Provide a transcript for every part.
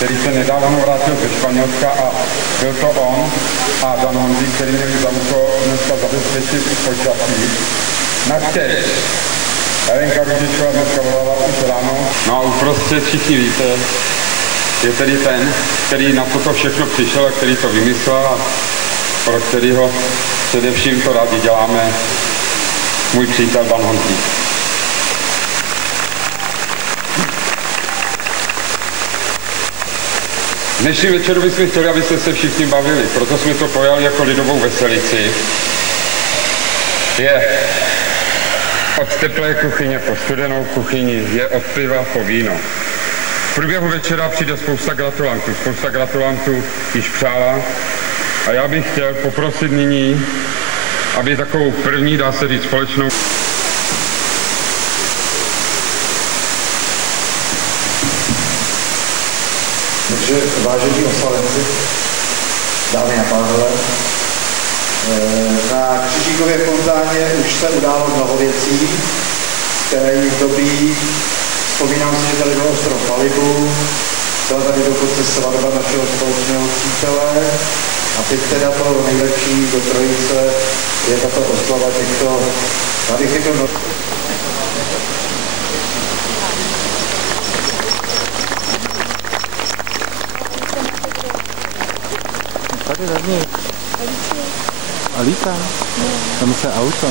který se nedávno vrátil ze Španělska a byl to on a Dan Honzík, který měli za úkol dneska zabezpečit počasí. Naštěž Helenka Růžičková dneska volala už ráno. No a uprostřed všichni víte, je tedy ten, který na toto všechno přišel a který to vymyslel a pro kterýho především to rádi děláme, můj přítel Dan Honzík. Dnešní večeru bychom chtěli, abyste se všichni bavili, proto jsme to pojali jako lidovou veselici. Je od teplé kuchyně po studenou kuchyni, je od piva po víno. V průběhu večera přijde spousta gratulantů již přála a já bych chtěl poprosit nyní, aby takovou první, dá se říct, společnou Takže vážení oslavenci, dámy a pánové, na Křižíkově fontáně už se událo mnoho věcí, které jich dobí. Vzpomínám si, že tady byl ostrov Malibu, byla tady dokonce svatba našeho společného přítele a teď teda to nejlepší do trojice je tato oslava těchto, tady řekl, Tady zadní. A lítá. Tam se auto.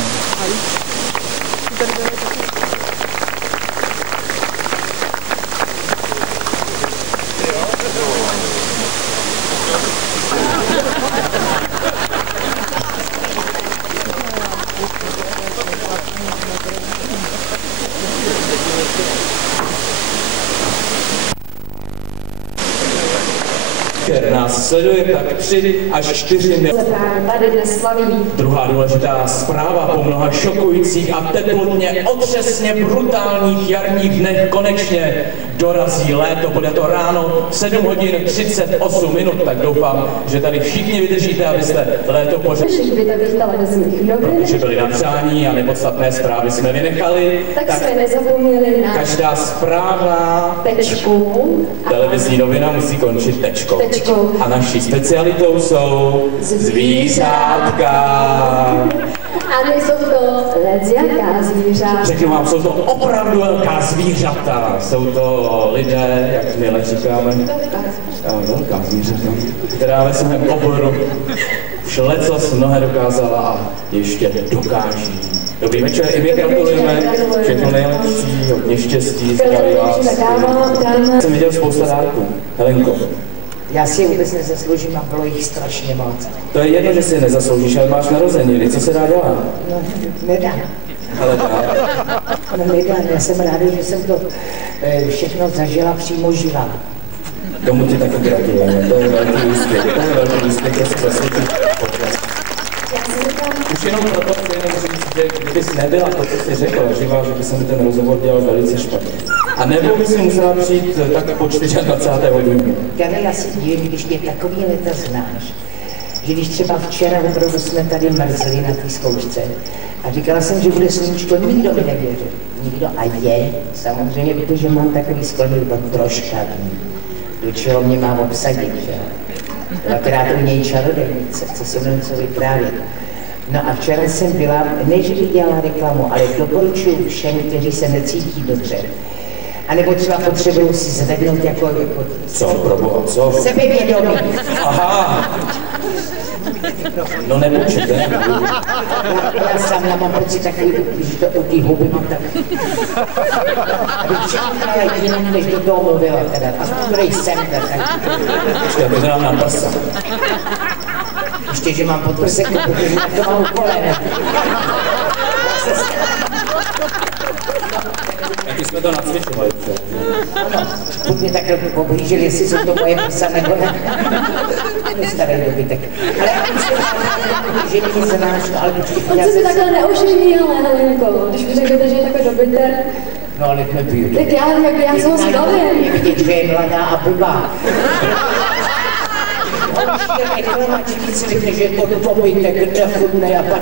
Nás sleduje tak 3 až 4 miliony. Tady dnes slaví. Druhá důležitá zpráva po mnoha šokujících a teplotně otřesně brutálních jarních dnech konečně dorazí léto. Bude to ráno 7 hodin 38 minut, tak doufám, že tady všichni vydržíte, abyste léto pořádali. Protože byli na přání a nepodstatné zprávy jsme vynechali. Tak jsme nezapomněli na každá zpráva tečku. Televizní novina musí končit tečkou. A naší specialitou jsou zvířátka. A nejsou to jaká zvířátka. Řeknu vám, jsou to opravdu velká zvířata. Jsou to lidé, jak my říkáme, velká zvířata, která ve svém oboru už lecos mnohé dokázala a ještě dokáží. Dobrý večer, i my gratulujeme, všechno nejlepší, hodně štěstí, zdraví vás. Jsem viděl spousta dárků. Helenko. Já si je vůbec nezasloužím a bylo jich strašně moc. To je jedno, že si nezasloužíš, ale máš narozeniny. Co se dá dělat? No, nedá. Ale dá. No, nedá. Já jsem ráda, že jsem to všechno zažila přímo živá. Tomu ti taky gratulujeme. To je velký úspěch. To je velký úspěch, že jsi zasloužil potlesk. Už jenom proto chci jenom říct, že kdybys nebyla to, co jsi řekla, živá, že by se mi ten rozhovor dělal velice špatně. A nebo by si musela přijít tak po 24. hodině. Karel, já si divím, když mě takový leta znáš, že když třeba včera opravdu jsme tady mrzli na té zkoušce a říkala jsem, že bude sluníčko, nikdo mi nevěřil. Nikdo a je, samozřejmě, protože mám takový sklony troška do čeho mě mám obsadit, že? Dvakrát u něj čarodejnice, co se mnou něco vyprávět. No a včera jsem byla, ne že bych dělala reklamu, ale doporučuji všem, kteří se necítí dobře. A nebo třeba potřebují si zvednout jako co, proboha, co? Sebevědomí. Aha. No nebučíte. Já sám mám pocit takový, že to u té huby mám tak. Aby všechny hrála jiným, než do toho mluvila teda. A který jsem teda. Počkej, to dám na prsa. Ještě, že mám podprseku, protože to mám u kolene. Taky jsme to nacvičovali. Ano, buď mě takhle poblížili, jestli jsou to moje prsa nebo ne. Starý dobytek. Ale že mě znáš, ale počkej. On se takhle neoženil, Helenko, když mi řeknete, že je takový dobytek. No ale nepiju. Tak já se ho zbavím. Je vidět, že je mladá a blbá. přijde reklamač, víc řekne, že je to dobytek, nechutné a pak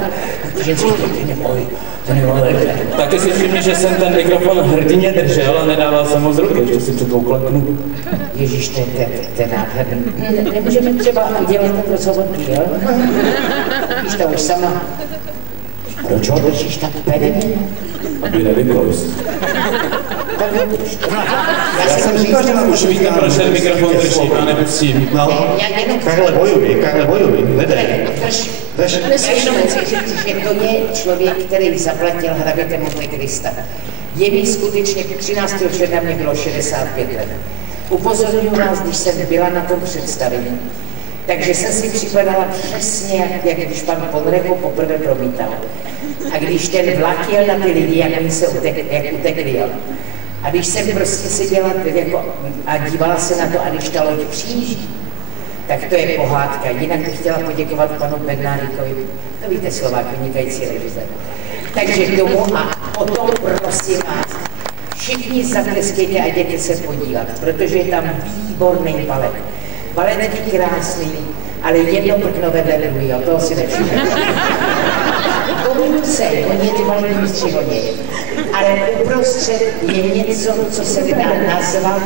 ženský řekne, neboj, to nevolejte. Taky si všimni, že jsem ten mikrofon hrdině držel a nedával jsem ho z ruky, ještě si před kleknu. Ježíš, to je nádherný. Nemůžeme třeba udělat ten rozhovor díl? Víš to už sama. Proč ho držíš tak pevně? Aby nevyklouz. Tak ho drž. Já jsem říkal, že mám už Víte, proč ten mikrofon drží, já nepustím. No, Karle, bojuj, vedej. Drž. Já jenom chci říct, že to je člověk, který zaplatil hraběte Monte Krista. Je mi skutečně 13. června mě bylo 65 let. Upozorňuji vás, když jsem byla na tom představení, takže jsem si připadala přesně, jak když pan Ponreko poprvé promítal. A když ten vlak jel na ty lidi, jak oni se utekli, jo. A když jsem prostě seděla jako, a dívala se na to, a když ta loď přijíždí, tak to je pohádka. Jinak bych chtěla poděkovat panu Bednárikovi. To víte, Slovák, vynikající režisér. Takže k tomu a potom prosím vás, všichni zatleskejte a jděte se podívat, protože je tam výborný balet. Balet je krásný, ale jedno prkno vedle druhého, toho si nevšimne. Oni ty baletní mistři hodně. Ale uprostřed je něco, co se dá nazvat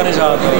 organizátor.